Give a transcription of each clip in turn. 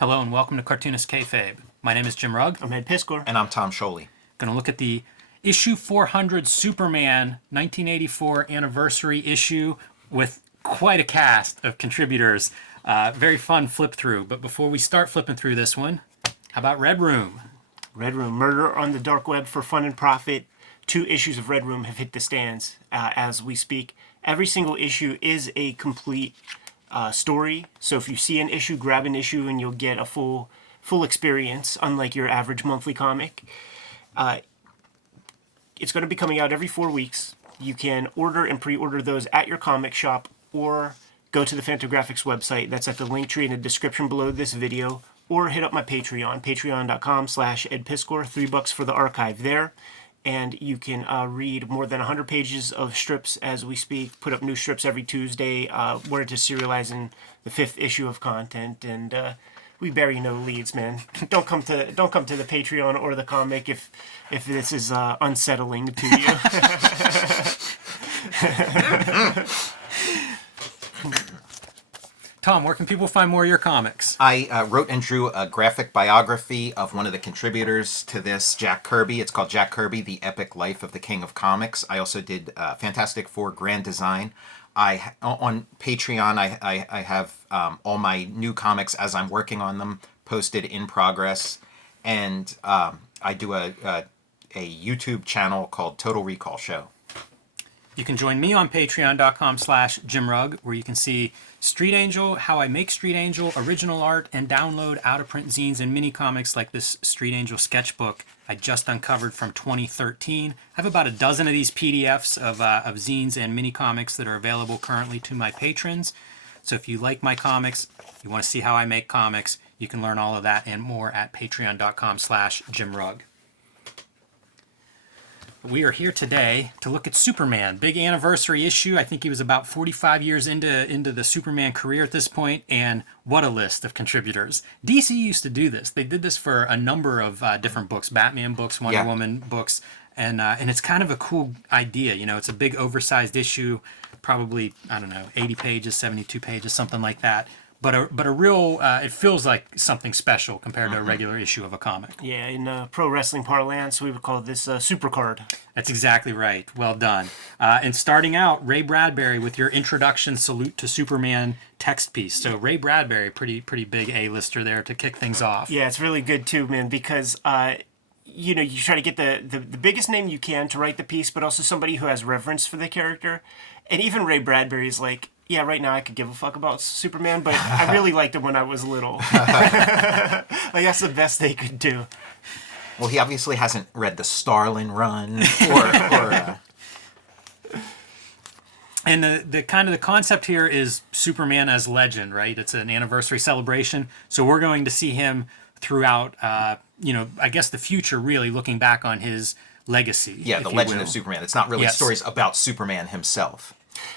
Hello and welcome to Cartoonist Kayfabe. My name is Jim Rugg. I'm Ed Piskor. And I'm Tom Scholey. Going to look at the issue 400 Superman 1984 anniversary issue with quite a cast of contributors. Very fun flip through. But before we start flipping through this one, how about Red Room? Red Room, Murder on the Dark Web for Fun and Profit. 2 issues of Red Room have hit the stands as we speak. Every single issue is a complete story. So if you see an issue, grab an issue and you'll get a full experience, unlike your average monthly comic. It's going to be coming out every 4 weeks. You can order and pre-order those at your comic shop or go to the Fantagraphics website. That's at the link tree in the description below this video, or hit up my Patreon, patreon.com/edpiskor, $3 for the archive there. And you can read more than 100 pages of strips as we speak, put up new strips every Tuesday. We're into serializing the 5th issue of content, and we bury no leads, man. Don't come to the Patreon or the comic if this is unsettling to you. Tom, where can people find more of your comics? I wrote and drew a graphic biography of one of the contributors to this, Jack Kirby. It's called Jack Kirby, The Epic Life of the King of Comics. I also did Fantastic Four Grand Design. On Patreon, I have all my new comics as I'm working on them posted in progress. And I do a YouTube channel called Total Recall Show. You can join me on patreon.com/JimRugg, where you can see Street Angel, how I make Street Angel, original art, and download out-of-print zines and mini-comics like this Street Angel sketchbook I just uncovered from 2013. I have about a dozen of these PDFs of zines and mini-comics that are available currently to my patrons. So if you like my comics, you want to see how I make comics, you can learn all of that and more at patreon.com/JimRugg. We are here today to look at Superman. Big anniversary issue. I think he was about 45 years into the Superman career at this point, and what a list of contributors. DC used to do this. They did this for a number of different books, Batman books, Wonder Woman books, and it's kind of a cool idea. You know, it's a big oversized issue, probably, I don't know, 80 pages, 72 pages, something like that. But a real, it feels like something special compared to a regular issue of a comic. Yeah, in pro wrestling parlance, we would call this supercard. That's exactly right. Well done. And starting out, Ray Bradbury with your introduction salute to Superman text piece. So Ray Bradbury, pretty big A-lister there to kick things off. Yeah, it's really good too, man, because you try to get the biggest name you can to write the piece, but also somebody who has reverence for the character. And even Ray Bradbury's like, yeah, right now I could give a fuck about Superman, but I really liked him when I was little. Like, that's the best they could do. Well, he obviously hasn't read the Starlin run or And the kind of the concept here is Superman as legend, right? It's an anniversary celebration. So we're going to see him throughout, I guess the future, really looking back on his legacy. Yeah, the legend of Superman. It's not really stories about Superman himself.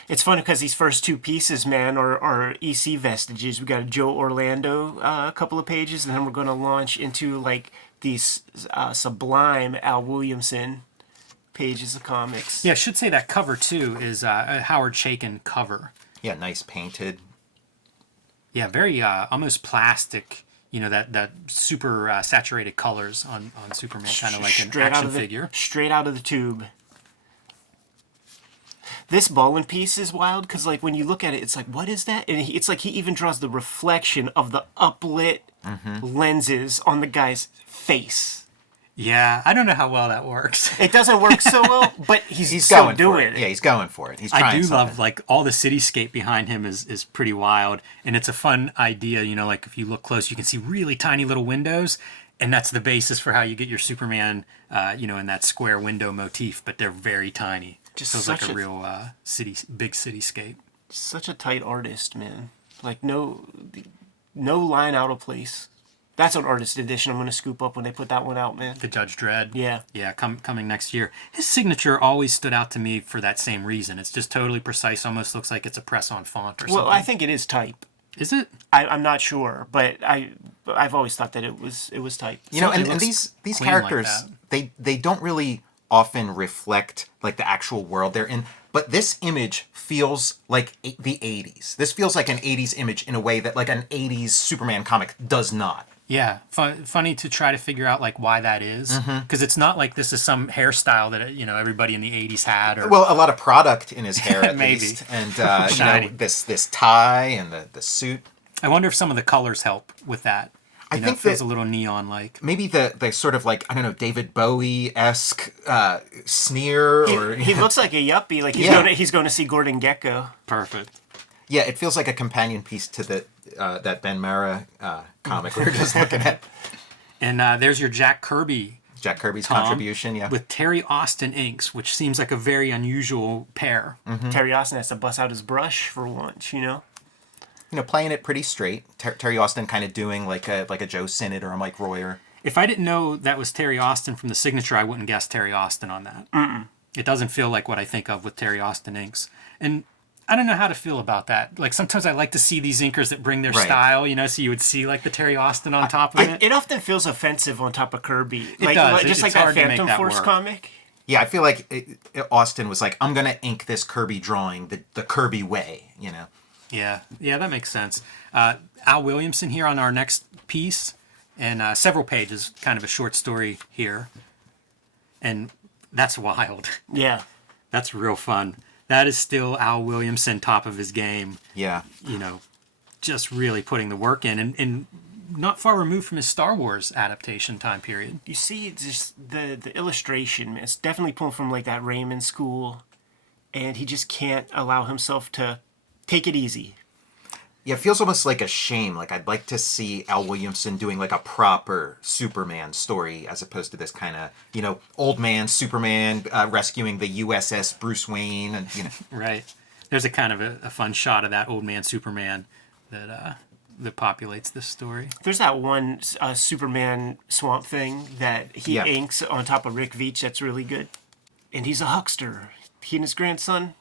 It's funny because these first 2 pieces, man, are EC vestiges. We got a Joe Orlando a couple of pages, and then we're going to launch into like these sublime Al Williamson pages of comics. Yeah, I should say that cover too is a Howard Chaykin cover. Yeah, nice painted. Yeah, very almost plastic. You know, that super saturated colors on Superman, kind of like an action figure. Straight out of the tube. This Bolland piece is wild because, like, when you look at it, it's like, what is that? And it's like he even draws the reflection of the uplit lenses on the guy's face. Yeah, I don't know how well that works. It doesn't work so well, but he's still doing it. Yeah, he's going for it. He's trying I do something. love, like, all the cityscape behind him is pretty wild, and it's a fun idea. You know, like, if you look close, you can see really tiny little windows, and that's the basis for how you get your Superman, in that square window motif, but they're very tiny. Just feels like a real big cityscape. Such a tight artist, man. Like, no line out of place. That's an artist edition I'm going to scoop up when they put that one out, man. The Judge Dredd. Yeah. Yeah, coming next year. His signature always stood out to me for that same reason. It's just totally precise, almost looks like it's a press-on font or something. Well, I think it is type. Is it? I'm not sure, but I've always thought that it was type. And these characters, like they don't really often reflect like the actual world they're in. But this image feels like the 80s. This feels like an 80s image in a way that like an 80s Superman comic does not. Yeah, funny to try to figure out like why that is, because it's not like this is some hairstyle that everybody in the '80s had. Or Well, a lot of product in his hair at Maybe. least, and Shiny. this tie and the suit. I wonder if some of the colors help with that. I think it feels that a little neon-like. maybe the sort of like, I don't know, David Bowie-esque sneer, or He looks like a yuppie. Like he's going to see Gordon Gekko. Perfect. yeah, it feels like a companion piece to the that Ben Mara comic we were just looking at. And there's your Jack Kirby Jack Kirby's Tom, contribution, yeah. with Terry Austin inks, which seems like a very unusual pair. Terry Austin has to bust out his brush for once, Playing it pretty straight. Terry Austin kind of doing like a Joe Sinnott or a Mike Royer. If I didn't know that was Terry Austin from the signature, I wouldn't guess Terry Austin on that. It doesn't feel like what I think of with Terry Austin inks. And I don't know how to feel about that. Like, sometimes I like to see these inkers that bring their Right. style, so you would see like the Terry Austin on top of it. It often feels offensive on top of Kirby. It does. Just It's like that hard to make Phantom that Force work. comic. Yeah, I feel like Austin was like, I'm going to ink this Kirby drawing the Kirby way, Yeah, that makes sense. Al Williamson here on our next piece, and several pages, kind of a short story here. And that's wild. Yeah. That's real fun. That is still Al Williamson, top of his game. Yeah. Just really putting the work in, and not far removed from his Star Wars adaptation time period. You see, just the illustration, man, it's definitely pulling from like that Raymond school, and he just can't allow himself to take it easy. Yeah, it feels almost like a shame. Like, I'd like to see Al Williamson doing like a proper Superman story as opposed to this kind of, old man Superman rescuing the USS Bruce Wayne and, Right. There's a kind of a fun shot of that old man Superman that populates this story. There's that one Superman Swamp Thing that he Yeah. inks on top of Rick Veitch that's really good. And he's a huckster. He and his grandson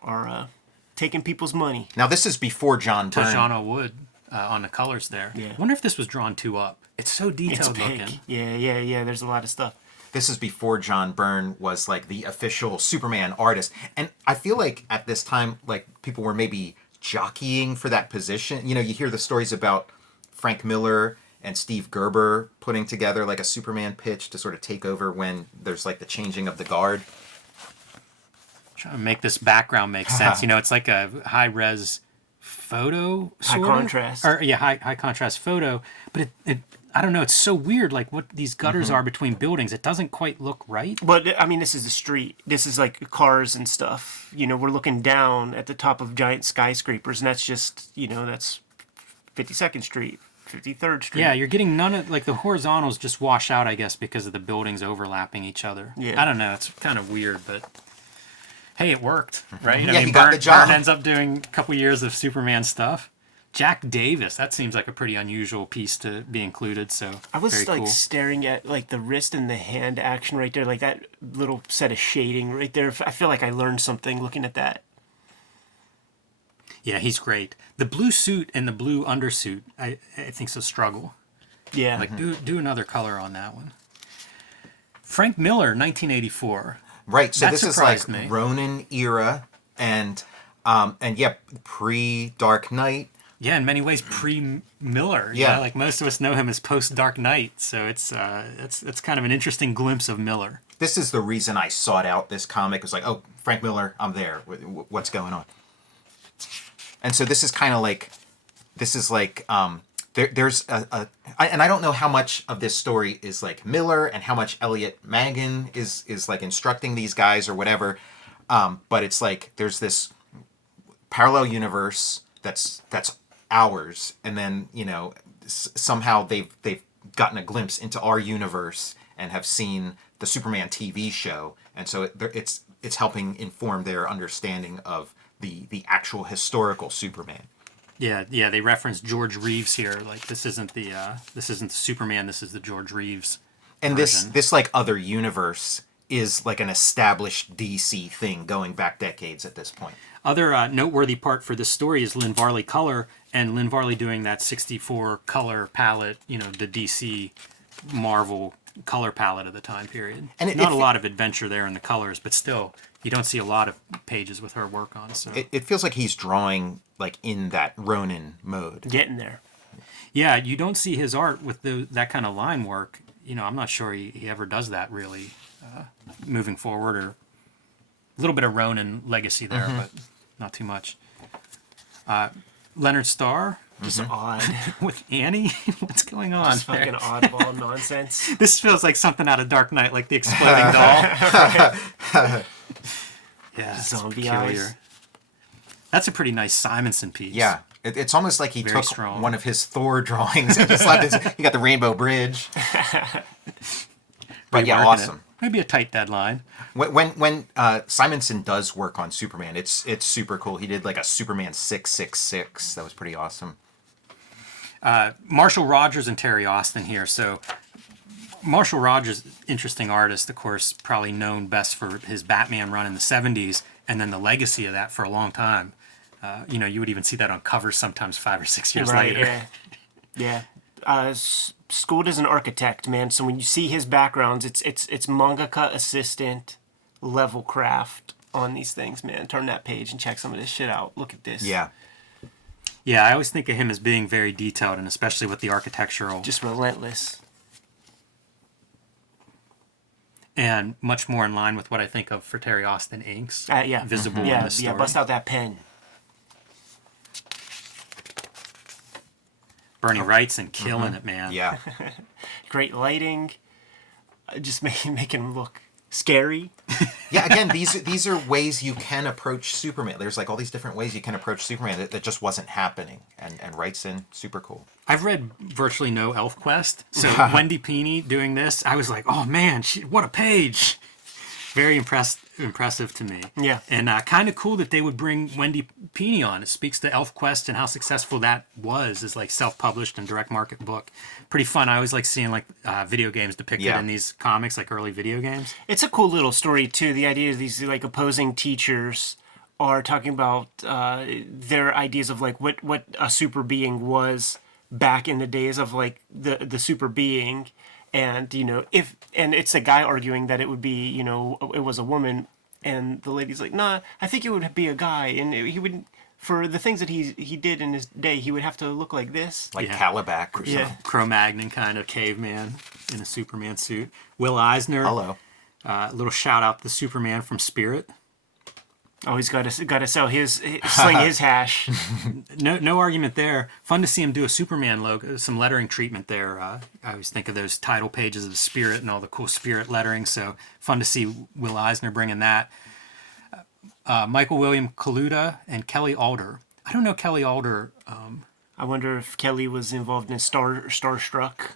are taking people's money. Now, this is before John Byrne. Tajana Wood on the colors there. Yeah. I wonder if this was drawn 2-up. It's so It's detailed big. looking. Yeah. There's a lot of stuff. This is before John Byrne was like the official Superman artist. And I feel like at this time, like, people were maybe jockeying for that position. You hear the stories about Frank Miller and Steve Gerber putting together like a Superman pitch to sort of take over when there's like the changing of the guard. Trying to make this background make sense. It's like a high-res photo, High sort of. contrast. Or, yeah, high contrast photo. But it I don't know, it's so weird, like what these gutters are between buildings. It doesn't quite look right. But, I mean, this is the street. This is like cars and stuff. We're looking down at the top of giant skyscrapers, and that's just, that's 52nd Street, 53rd Street. Yeah, you're getting none of, like, the horizontals just wash out, I guess, because of the buildings overlapping each other. Yeah. I don't know, it's kind of weird, but hey, it worked, right? Yeah, he got Byrne, the job. Byrne ends up doing a couple years of Superman stuff. Jack Davis, that seems like a pretty unusual piece to be included, so I was very like cool. staring at like the wrist and the hand action right there, like that little set of shading right there. I feel like I learned something looking at that. Yeah, he's great. The blue suit and the blue undersuit, I think's a struggle. Yeah. Like, do another color on that one. Frank Miller, 1984. Right, so That this is like surprised me. Ronin era and yeah, pre-Dark Knight. Yeah, in many ways, pre-Miller. Yeah. Like most of us know him as post-Dark Knight, so it's kind of an interesting glimpse of Miller. This is the reason I sought out this comic. It was like, oh, Frank Miller, I'm there. What's going on? And so this is kind of like, there's and I don't know how much of this story is like Miller and how much Elliot Magan is like instructing these guys or whatever. But it's like there's this parallel universe that's ours, and then somehow they've gotten a glimpse into our universe and have seen the Superman TV show, and so it's helping inform their understanding of the actual historical Superman. Yeah, they reference George Reeves here. Like this isn't the Superman. This is the George Reeves. And version. this like other universe is like an established DC thing going back decades at this point. Other noteworthy part for this story is Lynn Varley color, and Lynn Varley doing that 64 color palette, the DC Marvel color palette of the time period. And Not a lot of adventure there in the colors, but still, you don't see a lot of pages with her work on. So it feels like he's drawing like in that Ronin mode. Getting there. yeah, you don't see his art with that kind of line work. I'm not sure he ever does that really moving forward, or a little bit of Ronin legacy there, but not too much. Leonard Starr. Just odd. With Annie? What's going on Just there? fucking oddball nonsense. This feels like something out of Dark Knight, like the exploding doll. Yeah, it's Zombie peculiar. eyes. That's a pretty nice Simonson piece. Yeah, it's almost like he Very took strong. one of his Thor drawings and just slapped he got the Rainbow Bridge. But yeah, Reworking awesome. it. Maybe a tight deadline. When Simonson does work on Superman, it's super cool. He did like a Superman 666. That was pretty awesome. Marshall Rogers and Terry Austin here. So Marshall Rogers, interesting artist, of course, probably known best for his Batman run in the 70s, and then the legacy of that for a long time. You would even see that on covers sometimes 5 or 6 years Right, later. yeah. Schooled as an architect, man. So when you see his backgrounds, it's mangaka assistant level craft on these things, man. Turn that page and check some of this shit out. Look at this. Yeah. Yeah, I always think of him as being very detailed, and especially with the architectural. Just relentless. And much more in line with what I think of for Terry Austin inks. Yeah. Visible in Yeah, the story. yeah. Bust out that pen. Bernie Wright's and killing it, man. Yeah. Great lighting. Just making him look scary. Yeah, again, these are ways you can approach Superman. There's like all these different ways you can approach Superman that just wasn't happening. And Wright's in super cool. I've read virtually no Elf Quest, so Wendy Peeney doing this, I was like, oh man, what a page! Very impressive to me. Yeah. And kind of cool that they would bring Wendy Peeney on. It speaks to Elf Quest and how successful that was as like self-published and direct market book. Pretty fun. I always like seeing like video games depicted in these comics, like early video games. It's a cool little story too. The idea is these like opposing teachers are talking about their ideas of like what a super being was back in the days of like the super being. And, and it's a guy arguing that it would be, it was a woman. And the lady's like, nah, I think it would be a guy. And he would, for the things that he did in his day, he would have to look like this. Like Calabac or something. Yeah. Cro-Magnon kind of caveman in a Superman suit. Will Eisner. Hello. Little shout out to Superman from Spirit. Oh, he's got to sell sling his hash. No argument there. Fun to see him do a Superman logo, some lettering treatment there. I always think of those title pages of Spirit and all the cool Spirit lettering. So fun to see Will Eisner bringing that. Michael William Kaluta and Kelly Alder. I don't know Kelly Alder. I wonder if Kelly was involved in Starstruck.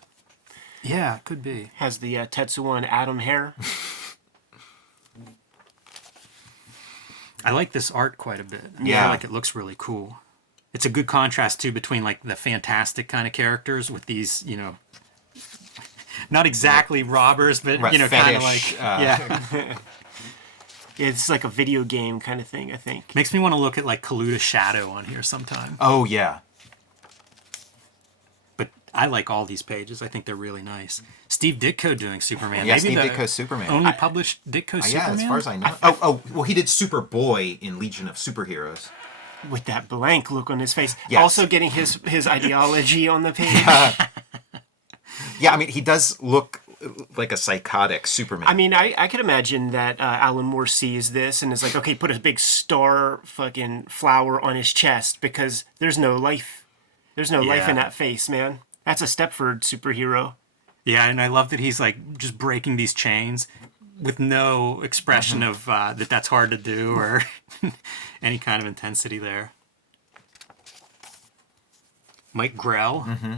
Yeah, could be. Has the Tetsuo and Adam hair. I like this art quite a bit. Yeah. I like it looks really cool. It's a good contrast too between like the fantastic kind of characters with these, not exactly robbers, but kind of fetish, like yeah. Yeah, it's like a video game kind of thing, I think. Makes me want to look at like Kaluta Shadow on here sometime. Oh, yeah. But I like all these pages. I think they're really nice. Steve Ditko doing Superman. Yeah, Maybe Steve the Ditko's Superman. only published Ditko Superman. Yeah, as far as I know. Well, he did Superboy in Legion of Superheroes. With that blank look on his face. Yes. Also getting his ideology on the page. Yeah, I mean, he does look like a psychotic Superman. I mean, I could imagine that Alan Moore sees this and is like, okay, put a big star fucking flower on his chest because there's no life. There's no life in that face, man. That's a Stepford superhero. Yeah, and I love that he's like just breaking these chains with no expression of that's hard to do or any kind of intensity there. Mike Grell. Mm-hmm.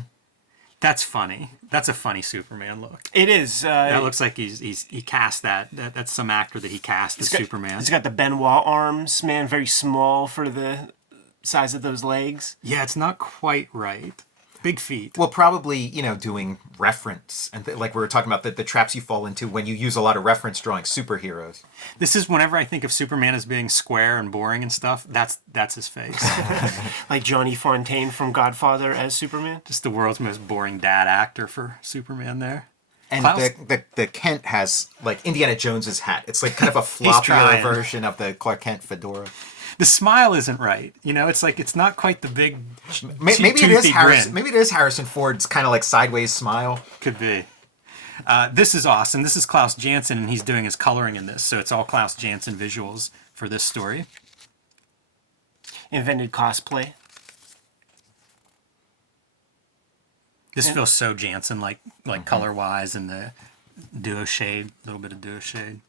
That's funny. That's a funny Superman look. It is. That looks like he cast that. That's some actor that he cast as Superman. He's got the Benoit arms, man, very small for the size of those legs. Yeah, it's not quite right. Big feet. Well, probably, doing reference. And like we were talking about, the traps you fall into when you use a lot of reference drawing superheroes. This is whenever I think of Superman as being square and boring and stuff, that's his face. Like Johnny Fontaine from Godfather as Superman. Just the world's most boring dad actor for Superman there. And Klaus- the Kent has like Indiana Jones's hat. It's like kind of a floppier trying. version of the Clark Kent fedora. The smile isn't right. You know, it's like it's not quite the big. Maybe it is toothy Harrison. grin. Maybe it is Harrison Ford's kind of like sideways smile. Could be. This is awesome. This is Klaus Janson, and he's doing his coloring in this, so it's all Klaus Janson visuals for this story. Invented cosplay. This feels so Janson, like color wise, and the duo shade, a little bit of duo shade.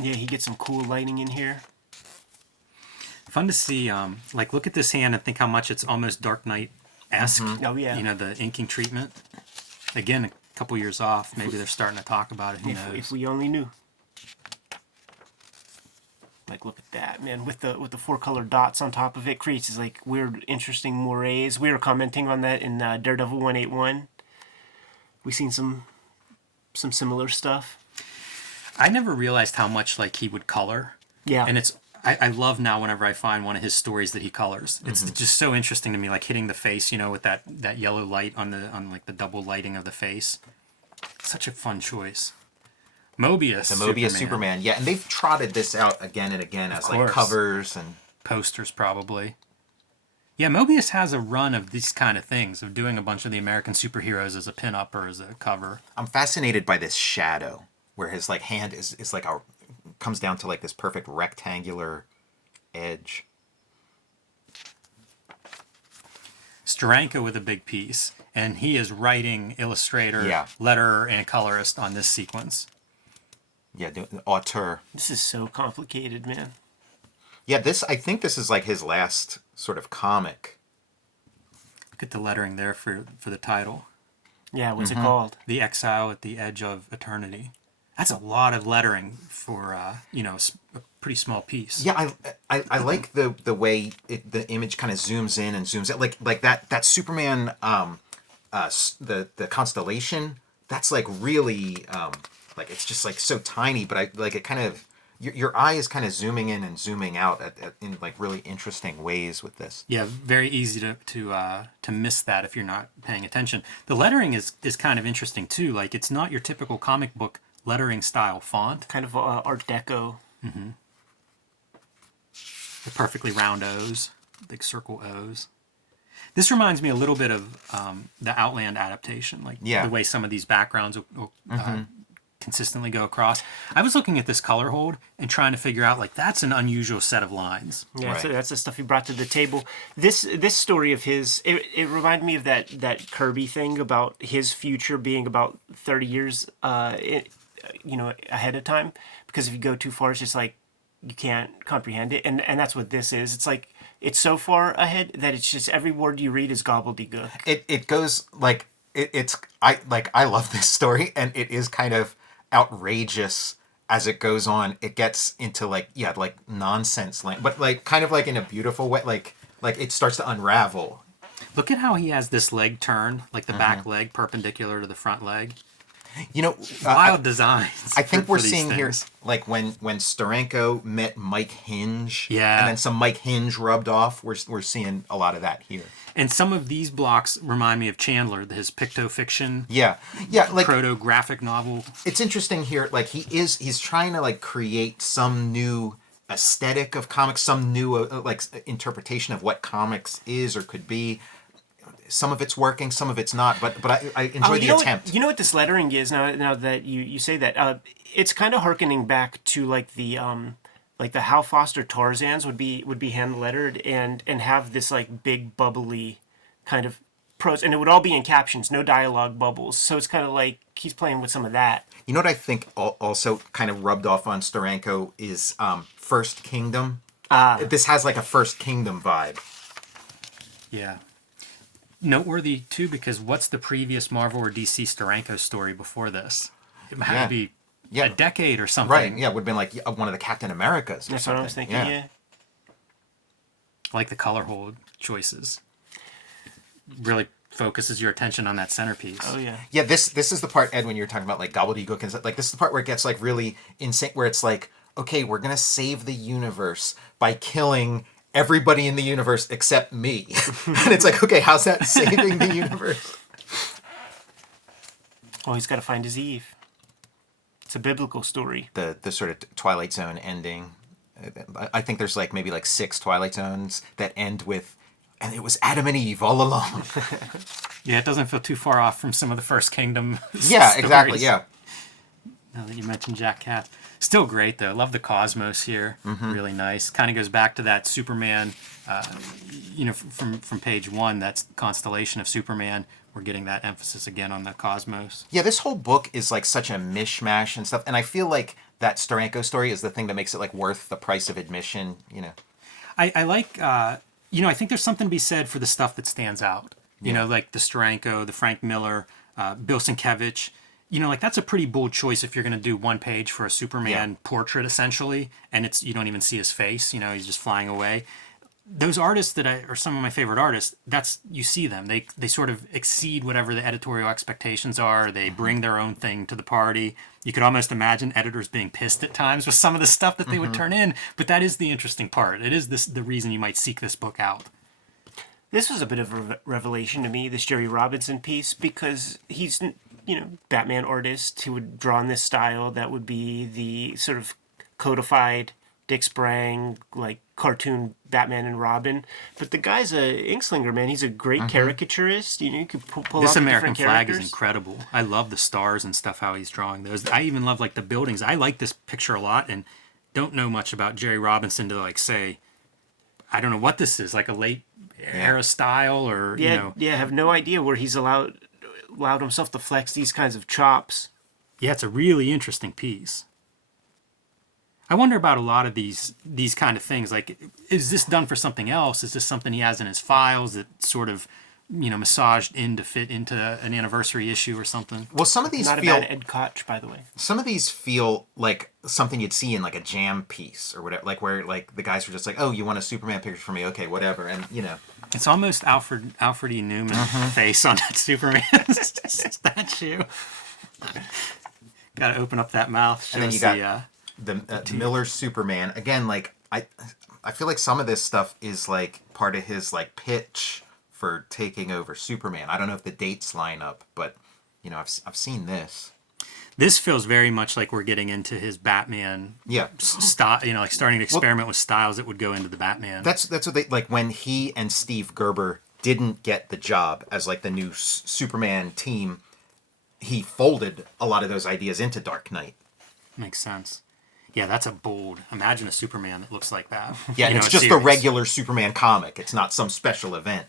Yeah, he gets some cool lighting in here. Fun to see. Like, look at this hand and think how much it's almost Dark Knight-esque. Oh, yeah. You know, the inking treatment. Again, a couple years off. Maybe they're starting to talk about it. Who knows? If we only knew. Like, look at that, man. With the 4-color dots on top of it, creates these, like, weird, interesting mores. We were commenting on that in Daredevil 181. We seen some similar stuff. I never realized how much like he would color. Yeah. And I love now whenever I find one of his stories that he colors. It's just so interesting to me, like hitting the face, you know, with that yellow light on like the double lighting of the face. Such a fun choice. Mobius. The Mobius Superman. Yeah, and they've trotted this out again and again as like course. covers and Posters probably. Yeah, Mobius has a run of these kind of things, of doing a bunch of the American superheroes as a pinup or as a cover. I'm fascinated by this shadow where his like hand is like comes down to like this perfect rectangular edge. Steranko with a big piece, and he is writing illustrator, Yeah. letterer, and colorist on this sequence. Yeah, auteur. This is so complicated, man. Yeah, I think this is like his last sort of comic. Look at the lettering there for the title. Yeah, what's it called? The Exile at the Edge of Eternity. That's a lot of lettering for a pretty small piece. Yeah, I like the way the image kind of zooms in and zooms out, like that Superman the constellation. That's like really like it's just like so tiny, but I like it kind of your eye is kind of zooming in and zooming out in like really interesting ways with this. Yeah, very easy to miss that if you're not paying attention. The lettering is kind of interesting too. Like it's not your typical comic book lettering style font. Kind of Art Deco. The perfectly round O's, big circle O's. This reminds me a little bit of the Outland adaptation, like Yeah. the way some of these backgrounds will consistently go across. I was looking at this color hold and trying to figure out, like, that's an unusual set of lines. Yeah, Right. so that's the stuff he brought to the table. This story of his, it reminded me of that Kirby thing about his future being about 30 years, ahead of time. Because if you go too far, it's just like you can't comprehend it, and that's what this is. It's like it's so far ahead that it's just every word you read is gobbledygook. It goes like I love this story, and it is kind of outrageous as it goes on. It gets into like nonsense land, but like kind of like in a beautiful way. Like it starts to unravel. Look at how he has this leg turned, like the back leg perpendicular to the front leg. You know, Wild designs. I think for we're these seeing here, things. like when Steranko met Mike Hinge, Yeah. and then some Mike Hinge rubbed off. We're seeing a lot of that here. And some of these blocks remind me of Chandler, his picto-fiction, Yeah, like proto-graphic novel. it's interesting here. Like he's trying to like create some new aesthetic of comics, some new like interpretation of what comics is or could be. Some of it's working, some of it's not, but I enjoy the attempt. You know what this lettering is now that you say that. It's kind of harkening back to like the Hal Foster Tarzans would be hand lettered and have this like big bubbly kind of prose, and it would all be in captions, no dialogue bubbles. So it's kind of like he's playing with some of that. You know what I think also kind of rubbed off on Steranko is First Kingdom. This has like a First Kingdom vibe. Yeah. Noteworthy, too, because what's the previous Marvel or DC Steranko story before this? It had to be a decade or something. Right, yeah, it would have been like one of the Captain Americas. Or That's something. what I was thinking. Yeah. Like the color hold choices. Really focuses your attention on that centerpiece. Oh yeah. Yeah, this is the part, Ed, when you're talking about like gobbledygook and stuff. Like this is the part where it gets like really insane, where it's like, okay, we're gonna save the universe by killing everybody in the universe except me. And it's like, okay, how's that saving the universe? Oh, he's got to find his Eve. It's a biblical story. The sort of Twilight Zone ending. I think there's like maybe like 6 Twilight Zones that end with, and it was Adam and Eve all along. Yeah, it doesn't feel too far off from some of the First Kingdom. Yeah, stories. exactly. Yeah. Now that you mentioned Jack Katz. Still great, though. Love the cosmos here. Really nice. Kind of goes back to that Superman, from page 1, that's constellation of Superman. We're getting that emphasis again on the cosmos. Yeah, this whole book is like such a mishmash and stuff. And I feel like that Steranko story is the thing that makes it like worth the price of admission, I like, I think there's something to be said for the stuff that stands out. You know, like the Steranko, the Frank Miller, Bill Sienkiewicz. Like that's a pretty bold choice if you're going to do one page for a Superman portrait, essentially, and you don't even see his face. He's just flying away. Those artists that are some of my favorite artists, you see them. They sort of exceed whatever the editorial expectations are. They bring their own thing to the party. You could almost imagine editors being pissed at times with some of the stuff that they would turn in, but that is the interesting part. It is the reason you might seek this book out. This was a bit of a revelation to me, this Jerry Robinson piece, because he's, Batman artist who would draw in this style that would be the sort of codified Dick Sprang, like cartoon Batman and Robin. But the guy's a inkslinger, man. He's a great caricaturist. You could pull This out the American different flag is characters. incredible. I love the stars and stuff, how he's drawing those. I even love like the buildings. I like this picture a lot and don't know much about Jerry Robinson to like say, I don't know what this is, like a late era style or, Yeah, I have no idea where he's allowed himself to flex these kinds of chops. Yeah, it's a really interesting piece. I wonder about a lot of these kind of things. Like, is this done for something else? Is this something he has in his files that sort of, massaged in to fit into an anniversary issue or something? Well, some of these Not feel... a bad Ed Koch, by the way. Some of these feel like something you'd see in like a jam piece or whatever, like where like the guys were just like, "Oh, you want a Superman picture for me? Okay, whatever." And It's almost Alfred E. Newman face on that Superman statue. Got to open up that mouth. Show and then you us got the Miller Superman again. Like I feel like some of this stuff is like part of his like pitch for taking over Superman. I don't know if the dates line up, but I've seen this. This feels very much like we're getting into his Batman style, like starting to experiment with styles that would go into the Batman. That's what they like when he and Steve Gerber didn't get the job as like the new Superman team. He folded a lot of those ideas into Dark Knight. Makes sense. Yeah, that's a bold. Imagine a Superman that looks like that. Yeah, and it's just the regular Superman comic. It's not some special event,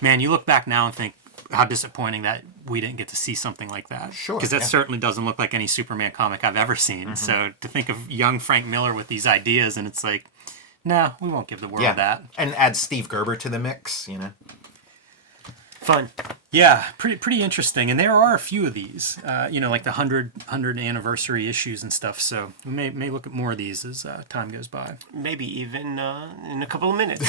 Man, you look back now and think how disappointing that we didn't get to see something like that. Sure. Because that certainly doesn't look like any Superman comic I've ever seen. So to think of young Frank Miller with these ideas, and it's like, no, we won't give the world that. And add Steve Gerber to the mix, Fun. Yeah, pretty interesting. And there are a few of these, like the 100 anniversary issues and stuff. So we may look at more of these as time goes by. Maybe even in a couple of minutes.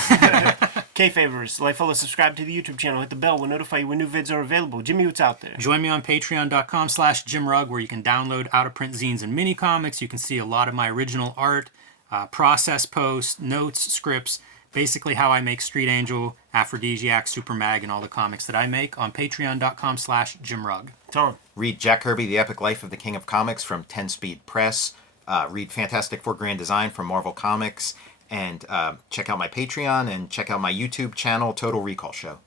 Kayfabers, like, follow, subscribe to the YouTube channel, hit the bell. We'll notify you when new vids are available. Jimmy, what's out there? Join me on patreon.com/JimRugg, where you can download out-of-print zines and mini comics. You can see a lot of my original art, process posts, notes, scripts, basically how I make Street Angel, Aphrodisiac, Super Mag, and all the comics that I make on patreon.com/JimRugg. Tom. Read Jack Kirby, The Epic Life of the King of Comics from 10 Speed Press. Read Fantastic Four Grand Design from Marvel Comics. And check out my Patreon and check out my YouTube channel, Total Recall Show.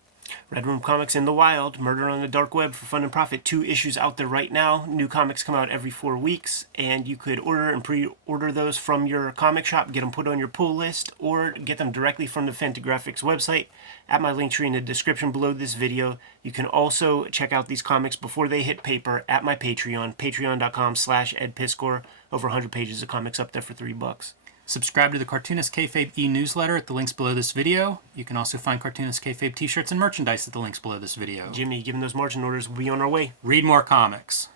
Red Room Comics in the Wild, Murder on the Dark Web for Fun and Profit. 2 issues out there right now. New comics come out every 4 weeks, and you could order and pre-order those from your comic shop, get them put on your pull list, or get them directly from the Fantagraphics website at my link tree in the description below this video. You can also check out these comics before they hit paper at my Patreon, patreon.com/EdPiskor. Over 100 pages of comics up there for $3. Subscribe to the Cartoonist Kayfabe e-newsletter at the links below this video. You can also find Cartoonist Kayfabe t-shirts and merchandise at the links below this video. Jimmy, given those margin orders, we'll be on our way. Read more comics.